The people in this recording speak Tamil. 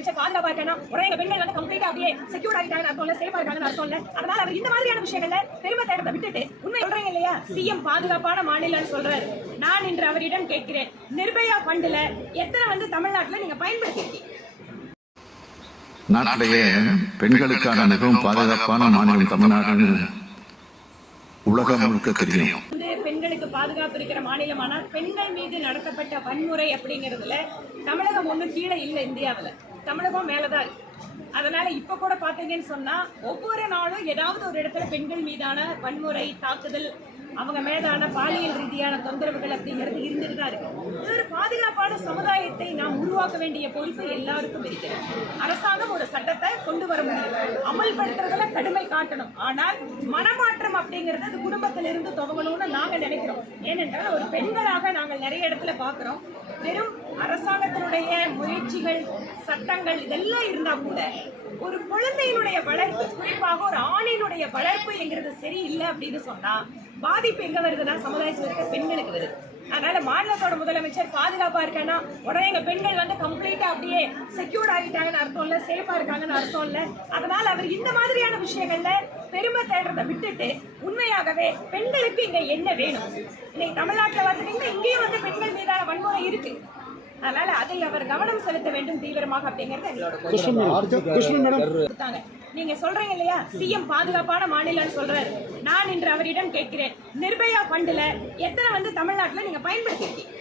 முதலமைச்சர் பாதுகாப்பா இருக்கணும் உடனே எங்க பெண்கள் வந்து கம்ப்ளீட்டா அப்படியே செக்யூர் ஆகிட்டாங்கன்னு அர்த்தம் இல்ல சேஃபா இருக்காங்கன்னு அர்த்தம் இல்ல. அதனால அவர் இந்த மாதிரியான விஷயங்கள்ல பெருமை தேடத்தை விட்டுட்டு உண்மை சொல்றீங்க இல்லையா? சிஎம் பாதுகாப்பான மாநிலம்னு சொல்றாரு. நான் இன்று அவரிடம் கேட்கிறேன் நிர்பயா ஃபண்டுல எத்தனை வந்து தமிழ்நாட்டுல நீங்க பயன்படுத்திருக்கீங்க நாட்டிலேயே பெண்களுக்கான மிகவும் பாதுகாப்பான மாநிலம் தமிழ்நாடுன்னு உலகம் முழுக்க தெரியும். பெண்களுக்கு பாதுகாப்பு இருக்கிற மாநிலமானால் பெண்கள் மீது நடத்தப்பட்ட வன்முறை அப்படிங்கிறதுல தமிழகம் ஒண்ணு கீழே இல்லை இந்தியாவுல. தமிழகம் மேலதான் இருக்கு. அதனால இப்ப கூட பாத்தீங்கன்னு சொன்னா ஒவ்வொரு நாளும் ஏதாவது ஒரு இடத்துல பெண்கள் மீதான வன்முறை தாக்குதல் அவங்க மேலான பாலியல் ரீதியான தொந்தரவுகள் அப்படிங்கிறது இருந்துட்டு தான் இருக்கு. இது ஒரு பாதுகாப்பான சமுதாயத்தை நாம் உருவாக்க வேண்டிய பொறுப்பு எல்லாருக்கும் இருக்கிறது. அரசாங்கம் ஒரு சட்டத்தை கொண்டு வர முடியும். அமல்படுத்துறதுல கடுமை காட்டணும். ஆனால் மனமாற்றம் அப்படிங்கிறது அது குடும்பத்திலிருந்து துவங்கணும்னு நாங்கள் நினைக்கிறோம். ஏனென்றால் ஒரு பெண்களாக நாங்கள் நிறைய இடத்துல பார்க்குறோம் வெறும் அரசாங்கத்தினுடைய முயற்சிகள் சட்டங்கள் இதெல்லாம் இருந்தா கூட ஒரு குழந்தையினுடைய வளர்ப்பு குறிப்பாக ஒரு ஆணினுடைய வளர்ப்பு என்கிறது சரியில்லை அப்படின்னு சொன்னா பாதிப்பு எங்க வருதுன்னா சமுதாயத்தில் இருக்க பெண்களுக்கு வருது. அதனால மாநிலத்தோட முதலமைச்சர் பாதுகாப்பா இருக்கேன்னா உடனே எங்க பெண்கள் வந்து கம்ப்ளீட்டா அப்படியே செக்யூர் ஆகிட்டாங்கன்னு அர்த்தம் இல்ல சேஃபா இருக்காங்கன்னு அர்த்தம் இல்ல. அதனால அவர் இந்த மாதிரியான விஷயங்கள்ல பெருமை தேடுறதை விட்டுட்டு உண்மையாகவே பெண்களுக்கு இங்க என்ன வேணும்? இன்னைக்கு தமிழ்நாட்டில் வந்துட்டீங்கன்னா இங்கேயும் வந்து பெண்கள் மீதான அதனால அதை அவர் கவனம் செலுத்த வேண்டும் தீவிரமாக அப்படிங்கிறது எங்களோட நீங்க சொல்றீங்க இல்லையா? சிஎம் பாதுகாப்பான மாநிலம்னு சொல்றாரு. நான் இன்று அவரிடம் கேட்கிறேன். நிர்பயா ஃபண்டுல எத்தனை வந்து தமிழ்நாட்டுல நீங்க பயன்படுத்திருக்கீங்க